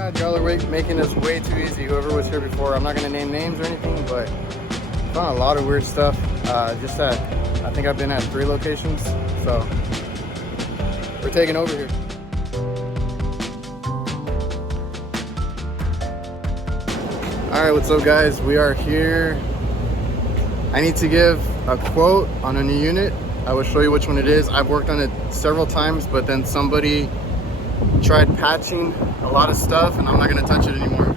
God, y'all are making this way too easy. Whoever was here before, I'm not gonna name names or anything, but found a lot of weird stuff. Just at, I think I've been at 3 locations, so we're taking over here. All right, what's up, guys? We are here. I need to give a quote on a new unit. I will show you which one it is. I've worked on it several times, but then somebody tried patching a lot of stuff and I'm not gonna touch it anymore.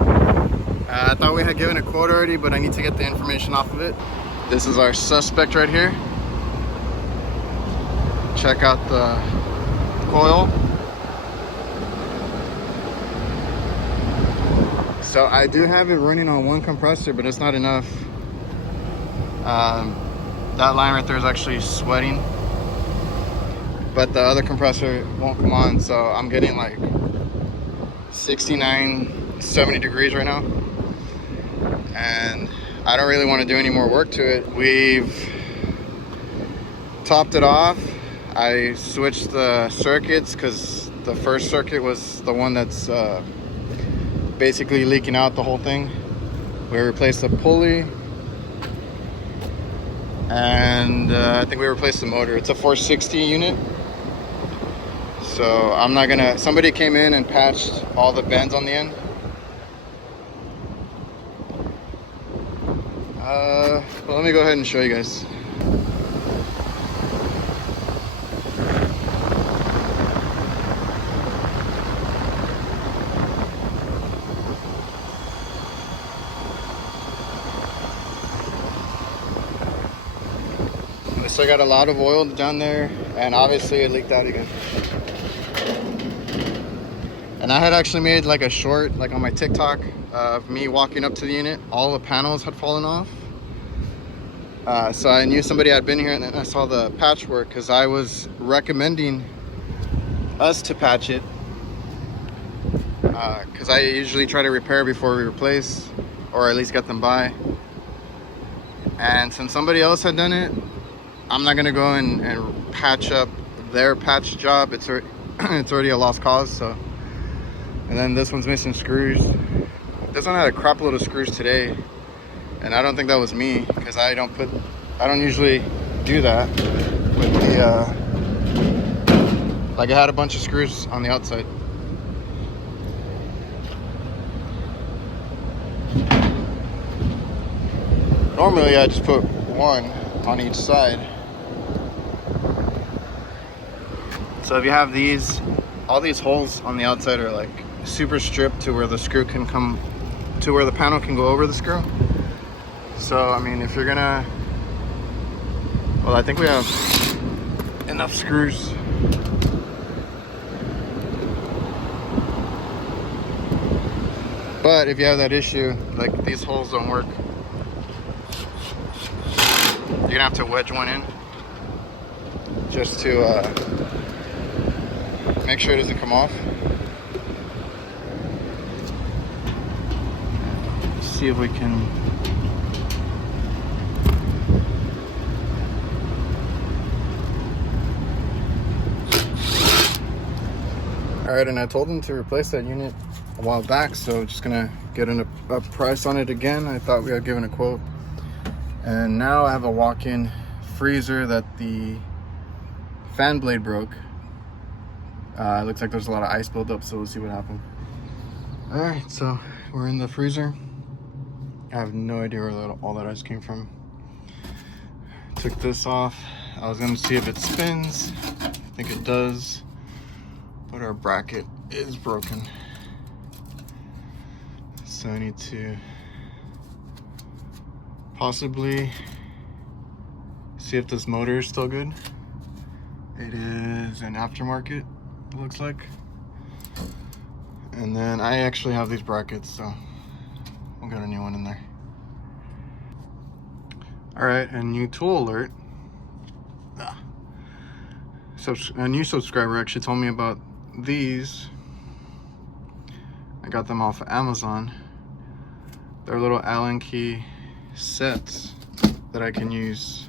I thought we had given a quote already, but I need to get the information off of it. This is our suspect right here. Check out the coil. So I do have it running on 1 compressor, but it's not enough. That line right there is actually sweating, but the other compressor won't come on, so I'm getting like 69, 70 degrees right now, and I don't really want to do any more work to it. We've topped it off. I switched the circuits because the first circuit was the one that's basically leaking out the whole thing. We replaced the pulley, and I think we replaced the motor. It's a 460 unit, so I'm not gonna, somebody came in and patched all the bends on the end. But let me go ahead and show you guys. So I got a lot of oil down there, and obviously it leaked out again. And I had actually made like a short, like on my TikTok, of me walking up to the unit. All the panels had fallen off. So I knew somebody had been here, and then I saw the patchwork because I was recommending us to patch it. Because I usually try to repair before we replace, or at least get them by. And since somebody else had done it, I'm not gonna go and patch up their patch job. It's already a lost cause. So, and then this one's missing screws. This one had a crap load of screws today, and I don't think that was me because I don't usually do that with the like I had a bunch of screws on the outside. Normally I just put 1 on each side. So if you have these, all these holes on the outside are like super stripped to where the screw can come, to where the panel can go over the screw. So I mean, if you're gonna, well, I think we have enough screws. But if you have that issue, like these holes don't work, you're gonna have to wedge one in just to make sure it doesn't come off. Let's see if we can. All right, and I told them to replace that unit a while back, so just gonna get a price on it again. I thought we had given a quote. And now I have a walk-in freezer that the fan blade broke. It looks like there's a lot of ice buildup, so we'll see what happens. All right, so we're in the freezer. I have no idea where all that ice came from. Took this off. I was gonna see if it spins. I think it does, but our bracket is broken. So I need to possibly see if this motor is still good. It is an aftermarket, it looks like. And then I actually have these brackets, so we'll get a new one in there. All right, a new tool alert. A new subscriber actually told me about these. I got them off of Amazon. They're little Allen key sets that I can use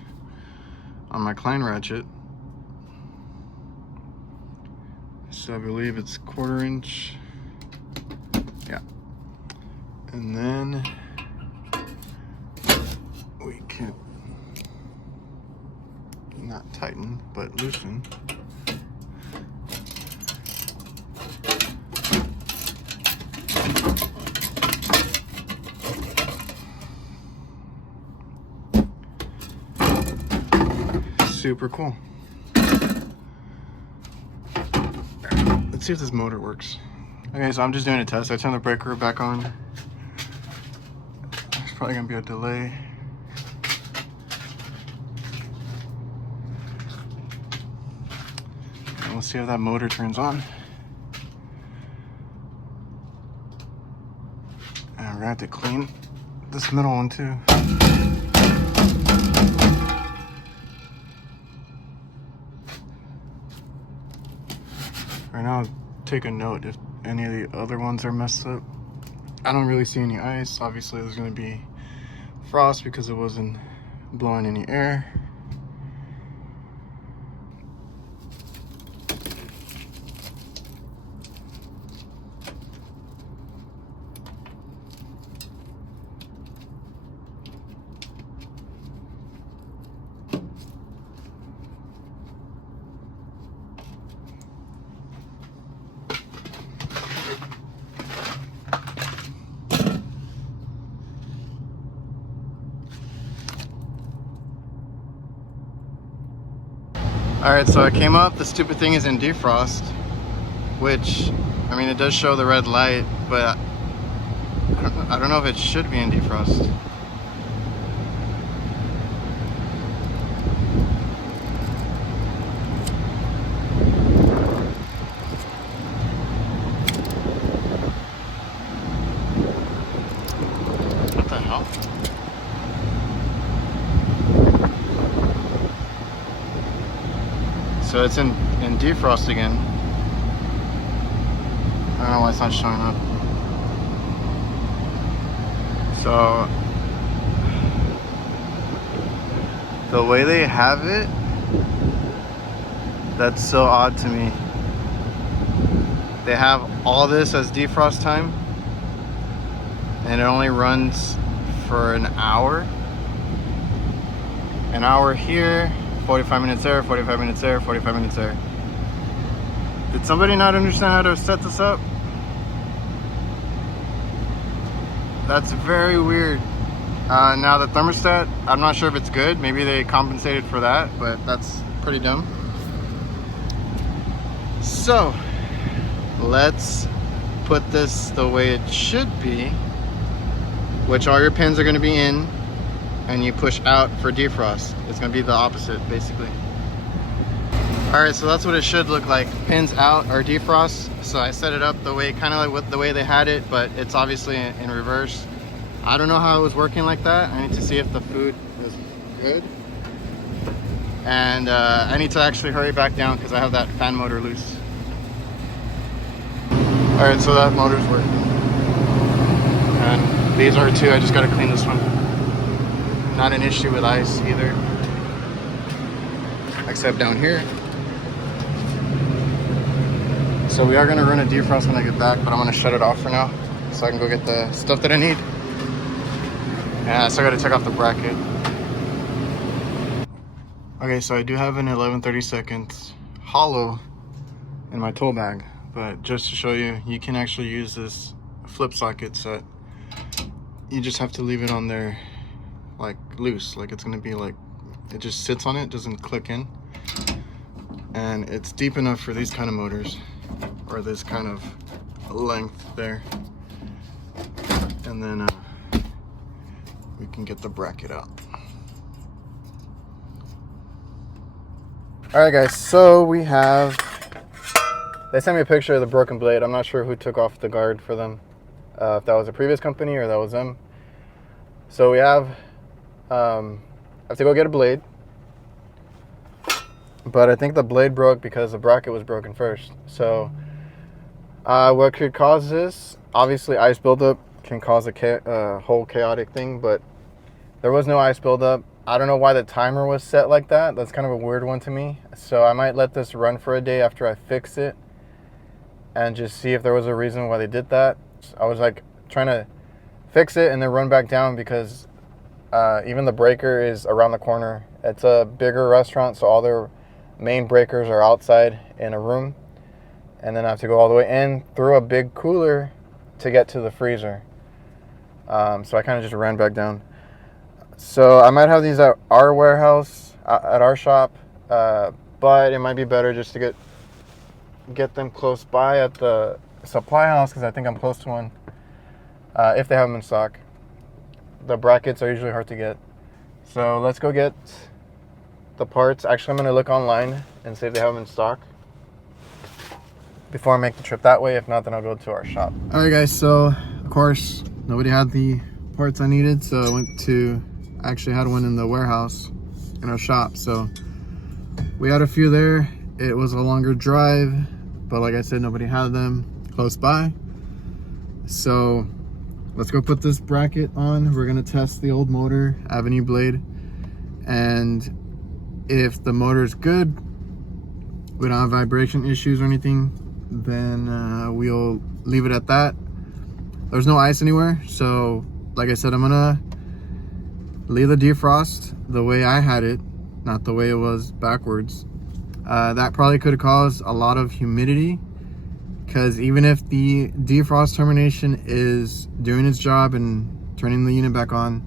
on my Klein ratchet. So I believe it's 1/4 inch Yeah. And then we can not tighten, but loosen. Super cool. Let's see if this motor works. Okay, so I'm just doing a test. I turned the breaker back on. There's probably gonna be a delay. And we'll see if that motor turns on. And we're gonna have to clean this middle one too. Right now, take a note if any of the other ones are messed up. I don't really see any ice. Obviously, there's going to be frost because it wasn't blowing any air. Alright, so I came up, the stupid thing is in defrost, which, I mean, it does show the red light, but I don't know if it should be in defrost. What the hell? So it's in defrost again. I don't know why it's not showing up. So the way they have it, that's so odd to me. They have all this as defrost time, and it only runs for an hour. An hour here, 45 minutes there, 45 minutes there, 45 minutes there. Did somebody not understand how to set this up? That's very weird. Now the thermostat, I'm not sure if it's good. Maybe they compensated for that, but that's pretty dumb. So, let's put this the way it should be, which all your pins are gonna be in, and you push out for defrost. It's gonna be the opposite, basically. All right, so that's what it should look like. Pins out are defrost. So I set it up the way, kind of like the way they had it, but it's obviously in reverse. I don't know how it was working like that. I need to see if the food is good. And I need to actually hurry back down because I have that fan motor loose. All right, so that motor's working. And these are too, I just gotta clean this one. Not an issue with ice either, except down here. So we are gonna run a defrost when I get back, but I'm gonna shut it off for now so I can go get the stuff that I need. Yeah, so I gotta take off the bracket. Okay, so I do have an 11/32 hollow in my tool bag, but just to show you, you can actually use this flip socket set. You just have to leave it on there like loose, like it's gonna be like, it just sits on it, doesn't click in. And it's deep enough for these kind of motors, or this kind of length there. And then we can get the bracket out. All right guys, so we have, they sent me a picture of the broken blade. I'm not sure who took off the guard for them, if that was a previous company or that was them. So we have, I have to go get a blade, but I think the blade broke because the bracket was broken first. So what could cause this, obviously ice buildup can cause a whole chaotic thing, but there was no ice buildup. I don't know why the timer was set like that. That's kind of a weird one to me. So I might let this run for a day after I fix it and just see if there was a reason why they did that. I was like trying to fix it and then run back down because even the breaker is around the corner. It's a bigger restaurant, so all their main breakers are outside in a room, and then I have to go all the way in through a big cooler to get to the freezer. So I kind of just ran back down. So I might have these at our warehouse, at our shop, but it might be better just to get them close by at the supply house, because I think I'm close to one, if they have them in stock. The brackets are usually hard to get. So let's go get the parts. Actually, I'm going to look online and see if they have them in stock before I make the trip that way. If not, then I'll go to our shop. Alright guys, so of course nobody had the parts I needed, so I actually had one in the warehouse in our shop. So we had a few there. It was a longer drive, but like I said, nobody had them close by. So let's go put this bracket on. We're gonna test the old motor. I have a new blade, and if the motor's good, we don't have vibration issues or anything, then we'll leave it at that. There's no ice anywhere, so like I said, I'm gonna leave the defrost the way I had it, not the way it was backwards. That probably could have caused a lot of humidity, because even if the defrost termination is doing its job and turning the unit back on,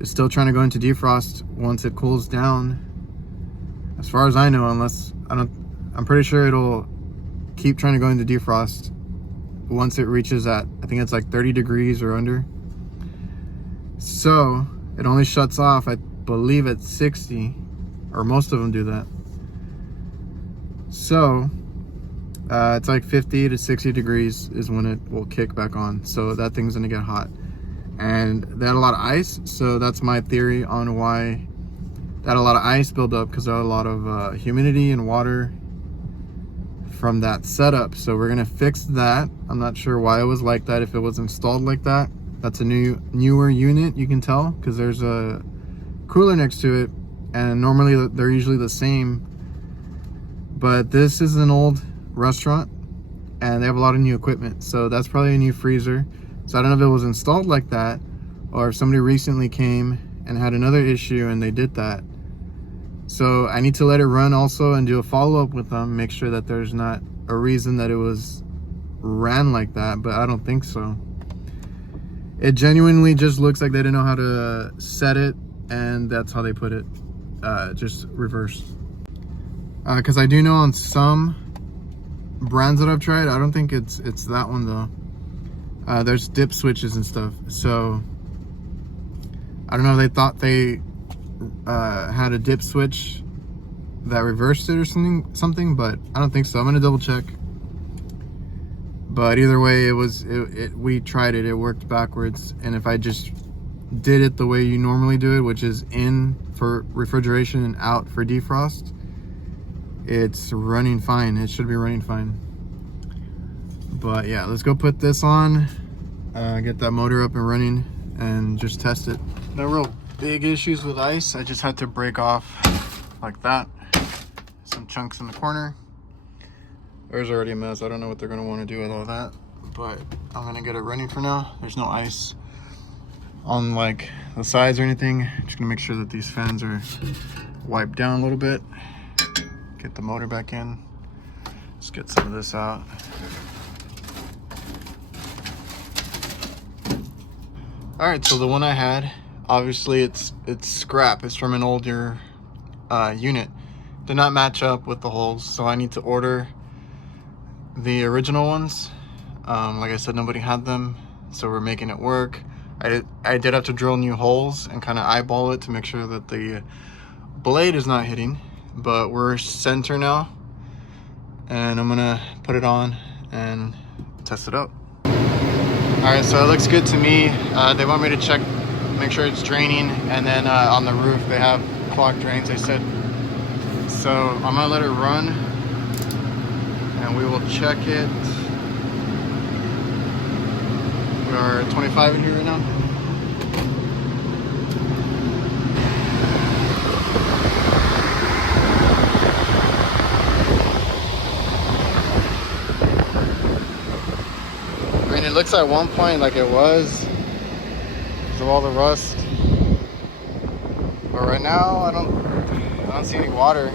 it's still trying to go into defrost once it cools down, as far as I know, I'm pretty sure it'll keep trying to go into defrost once it reaches at, I think it's like 30 degrees or under. So it only shuts off, I believe, at 60, or most of them do that. So it's like 50 to 60 degrees is when it will kick back on. So that thing's gonna get hot. And they had a lot of ice, so that's my theory on why they had a lot of ice build up, because there had a lot of humidity and water from that setup. So we're gonna fix that. I'm not sure why it was like that, if it was installed like that. That's a newer unit, you can tell, because there's a cooler next to it, and normally they're usually the same. But this is an old restaurant and they have a lot of new equipment, so that's probably a new freezer. So I don't know if it was installed like that, or if somebody recently came and had another issue and they did that. So I need to let it run also and do a follow-up with them, make sure that there's not a reason that it was ran like that, but I don't think so. It genuinely just looks like they didn't know how to set it, and that's how they put it, just reversed. Because I do know on some brands that I've tried, I don't think it's that one though. There's dip switches and stuff, so I don't know if they thought they had a dip switch that reversed it or something, but I don't think so. I'm gonna double check. But either way, we tried it, it worked backwards. And if I just did it the way you normally do it, which is in for refrigeration and out for defrost, it's running fine. It should be running fine. But yeah, let's go put this on, get that motor up and running, and just test it. No real big issues with ice. I just had to break off like that. Some chunks in the corner. There's already a mess. I don't know what they're gonna want to do with all that, but I'm gonna get it running for now. There's no ice on like the sides or anything. Just gonna make sure that these fans are wiped down a little bit. Get the motor back in. Let's get some of this out. All right, so the one I had, obviously it's scrap. It's from an older unit. Did not match up with the holes, so I need to order the original ones. Like I said, nobody had them, so we're making it work. I did have to drill new holes and kind of eyeball it to make sure that the blade is not hitting. But we're center now, and I'm gonna put it on and test it out. All right, so it looks good to me. They want me to check, make sure it's draining, and then on the roof they have clogged drains, they said. So I'm gonna let it run, and we will check it. We are at 25 in here right now. it looks at one point like it was because of all the rust. But right now, I don't see any water.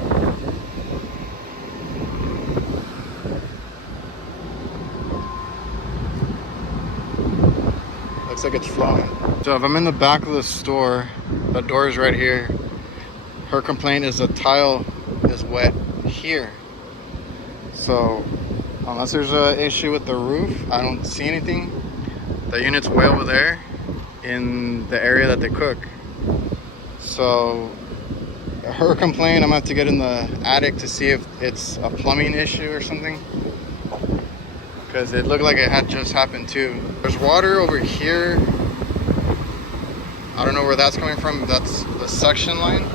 Looks like it's flowing. So if I'm in the back of the store, the door is right here. Her complaint is the tile is wet here. So unless there's an issue with the roof, I don't see anything. The unit's way over there in the area that they cook. So her complaint, I'm gonna have to get in the attic to see if it's a plumbing issue or something, because it looked like it had just happened too. There's water over here. I don't know where that's coming from. That's the suction line.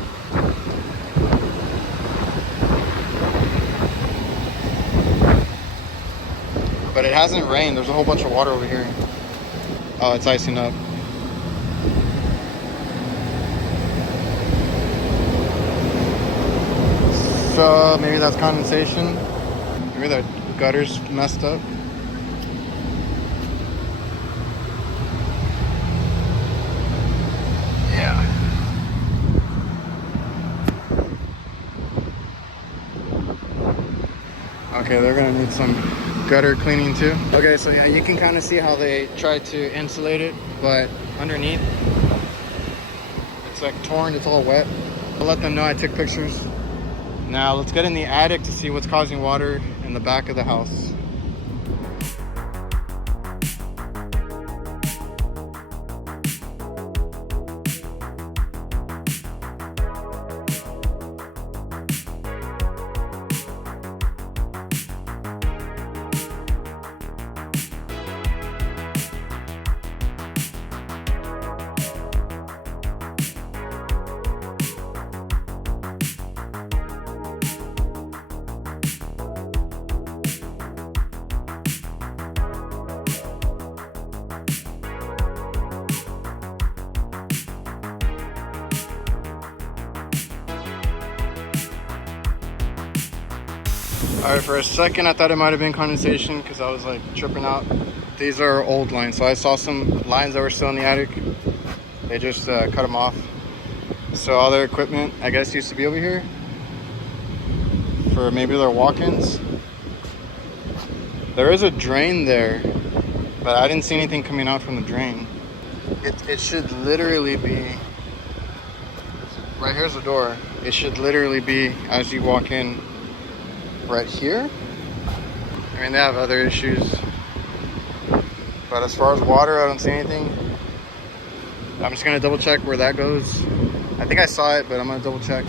But it hasn't rained. There's a whole bunch of water over here. Oh, it's icing up. So maybe that's condensation. Maybe the gutter's messed up. Yeah. Okay, they're gonna need some gutter cleaning too. Okay, so yeah, you can kind of see how they tried to insulate it, but underneath it's like torn, it's all wet. I'll let them know I took pictures. Now let's get in the attic to see what's causing water in the back of the house. All right, for a second I thought it might have been condensation because I was like tripping out. These are old lines, so I saw some lines that were still in the attic. They just cut them off. So all their equipment, I guess, used to be over here for maybe their walk-ins. There is a drain there, but I didn't see anything coming out from the drain. It should literally be, right here's the door. It should literally be, as you walk in, right here. I mean, they have other issues, but as far as water, I don't see anything. I'm just gonna double check where that goes. I think I saw it, but I'm gonna double check.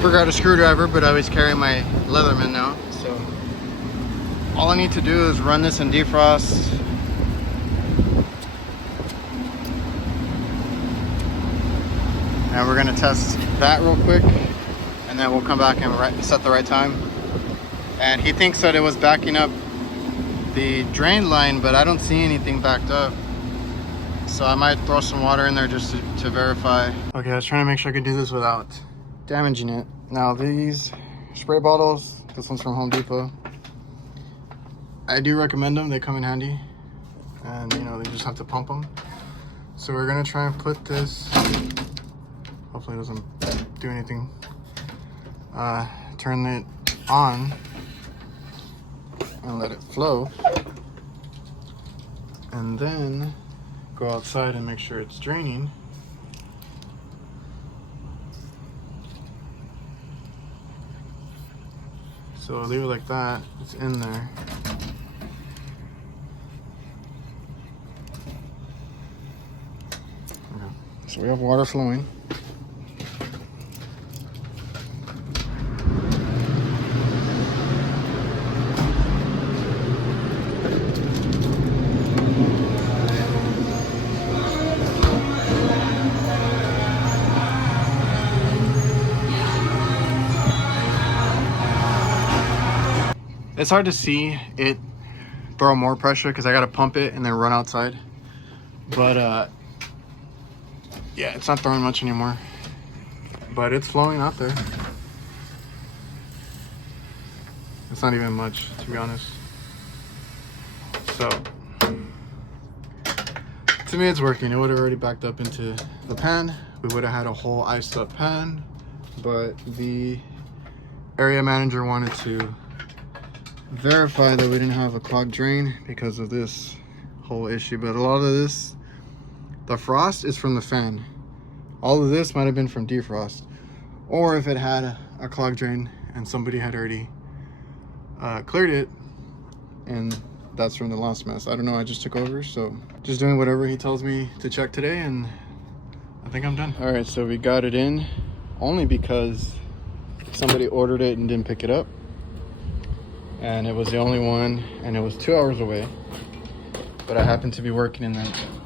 Forgot a screwdriver, but I always carry my Leatherman now, so all I need to do is run this in defrost. And we're gonna test that real quick, and then we'll come back and set the right time. And he thinks that it was backing up the drain line, but I don't see anything backed up. So I might throw some water in there just to verify. Okay, I was trying to make sure I could do this without damaging it. Now these spray bottles, this one's from Home Depot. I do recommend them, they come in handy. And you know, they just have to pump them. So we're gonna try and put this, hopefully it doesn't do anything. Turn it on and let it flow, and then go outside and make sure it's draining. So I'll leave it like that, it's in there. Okay. So we have water flowing. It's hard to see it throw more pressure because I got to pump it and then run outside. But yeah, it's not throwing much anymore. But it's flowing out there. It's not even much, to be honest. So To me, it's working. It would have already backed up into the pan. We would have had a whole iced up pan, but the area manager wanted to verify that we didn't have a clogged drain because of this whole issue. But a lot of this, the frost is from the fan. All of this might have been from defrost, or if it had a clogged drain and somebody had already cleared it, and that's from the last mess. I don't know, I just took over, so just doing whatever he tells me to check today, and I think I'm done. All right, so we got it in only because somebody ordered it and didn't pick it up, and it was the only one, and it was 2 hours away, but I happened to be working in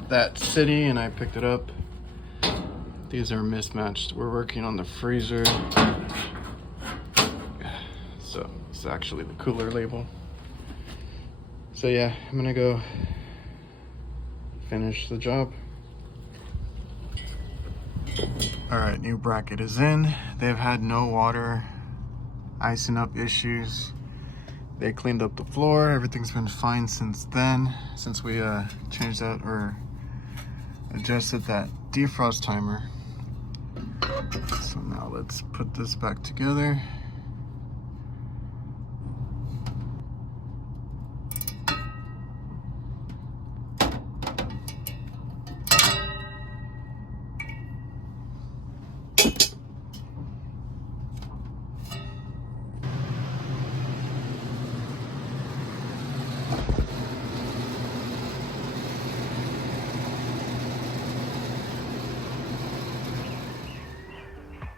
that city and I picked it up. These are mismatched. We're working on the freezer, so it's actually the cooler label. So yeah, I'm gonna go finish the job. All right, new bracket is in. They've had no water icing up issues. They cleaned up the floor. Everything's been fine since then, since we changed out or adjusted that defrost timer. So now let's put this back together.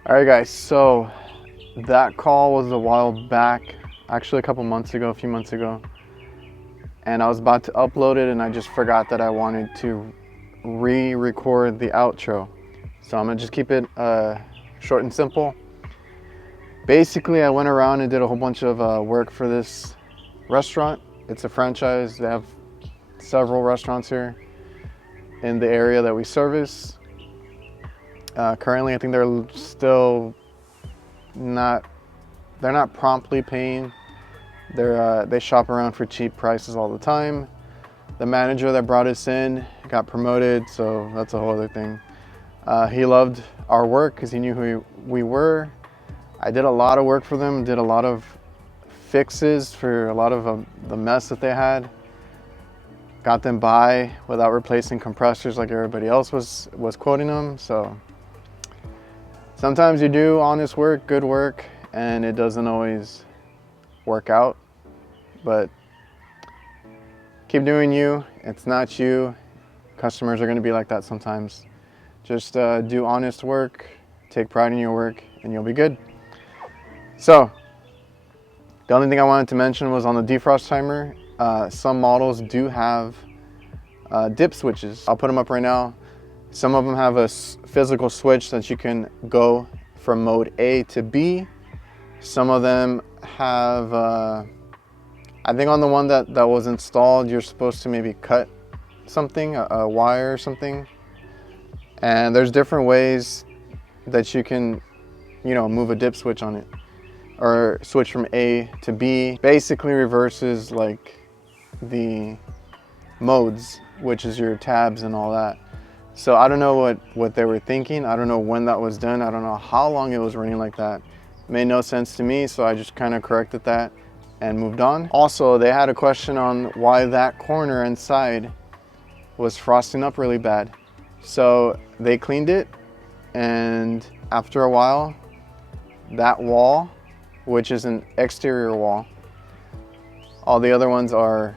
All right guys, so that call was a while back, actually a couple months ago, a few months ago, and I was about to upload it and I just forgot that I wanted to re-record the outro. So I'm gonna just keep it short and simple. Basically, I went around and did a whole bunch of work for this restaurant. It's a franchise. They have several restaurants here in the area that we service. Currently, I think they're still not promptly paying. They shop around for cheap prices all the time. The manager that brought us in got promoted, so that's a whole other thing. He loved our work because he knew who we were. I did a lot of work for them, did a lot of fixes for a lot of the mess that they had. Got them by without replacing compressors like everybody else was quoting them. So sometimes you do honest work, good work, and it doesn't always work out, but keep doing you. It's not you. Customers are going to be like that sometimes. Just do honest work, take pride in your work, and you'll be good. So the only thing I wanted to mention was on the defrost timer, some models do have dip switches. I'll put them up right now. Some of them have a physical switch that you can go from mode A to B. Some of them have, I think on the one that was installed, you're supposed to maybe cut something, a wire or something. And there's different ways that you can, you know, move a dip switch on it, or switch from A to B. Basically reverses like the modes, which is your tabs and all that. So I don't know what they were thinking. I don't know when that was done. I don't know how long it was running like that. It made no sense to me, so I just kind of corrected that and moved on. Also, they had a question on why that corner inside was frosting up really bad. So they cleaned it, and after a while, that wall, which is an exterior wall, all the other ones are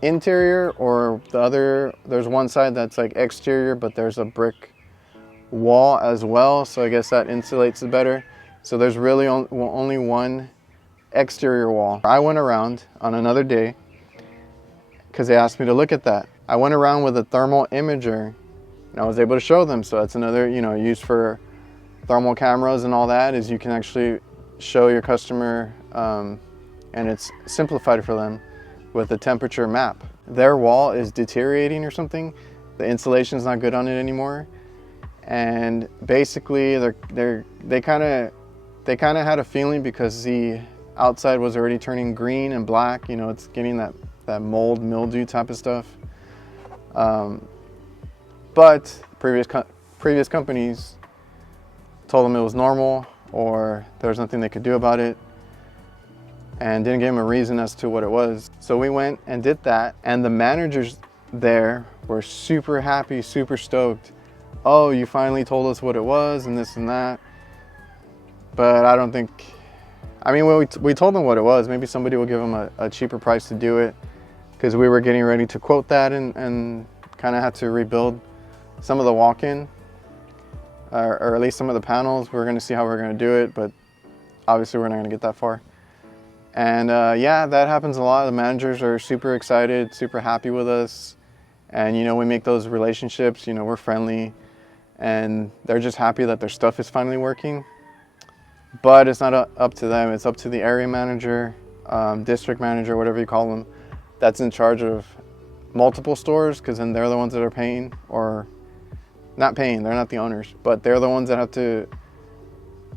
interior, or there's one side that's like exterior, but there's a brick wall as well, so I guess that insulates it better. So there's really only one exterior wall. I went around on another day because they asked me to look at that. I went around with a thermal imager and I was able to show them. So that's another, you know, use for thermal cameras and all that, is you can actually show your customer, and it's simplified for them with a temperature map. Their wall is deteriorating or something. The insulation's not good on it anymore. And basically they kind of had a feeling because the outside was already turning green and black, you know, it's getting that mold, mildew type of stuff. but previous companies told them it was normal or there was nothing they could do about it, and didn't give them a reason as to what it was. So we went and did that, and the managers there were super happy, super stoked. Oh, you finally told us what it was and this and that. But I don't think, I mean, we told them what it was. Maybe somebody will give them a cheaper price to do it, because we were getting ready to quote that and kind of had to rebuild some of the walk-in, or at least some of the panels. We're gonna see how we're gonna do it, but obviously we're not gonna get that far. And yeah, that happens a lot. The managers are super excited, super happy with us. And you know, we make those relationships, you know, we're friendly, and they're just happy that their stuff is finally working. But it's not up to them, it's up to the area manager, district manager, whatever you call them, that's in charge of multiple stores, because then they're the ones that are paying, or not paying, they're not the owners, but they're the ones that have to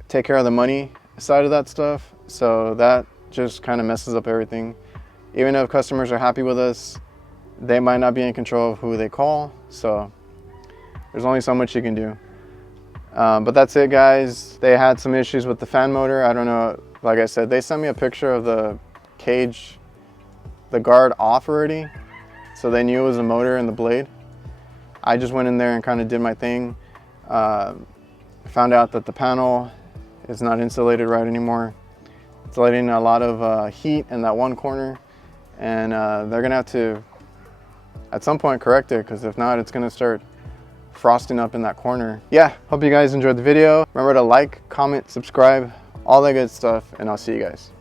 take care of the money side of that stuff. So that just kind of messes up everything. Even if customers are happy with us, they might not be in control of who they call. So there's only so much you can do. But that's it, guys. They had some issues with the fan motor. I don't know, like I said, they sent me a picture of the cage, the guard off already, so they knew it was the motor and the blade. I just went in there and kind of did my thing. Found out that the panel is not insulated right anymore. It's letting a lot of heat in that one corner, and they're gonna have to at some point correct it, because if not, it's gonna start frosting up in that corner. Yeah, hope you guys enjoyed the video. Remember to like, comment, subscribe, all that good stuff, and I'll see you guys.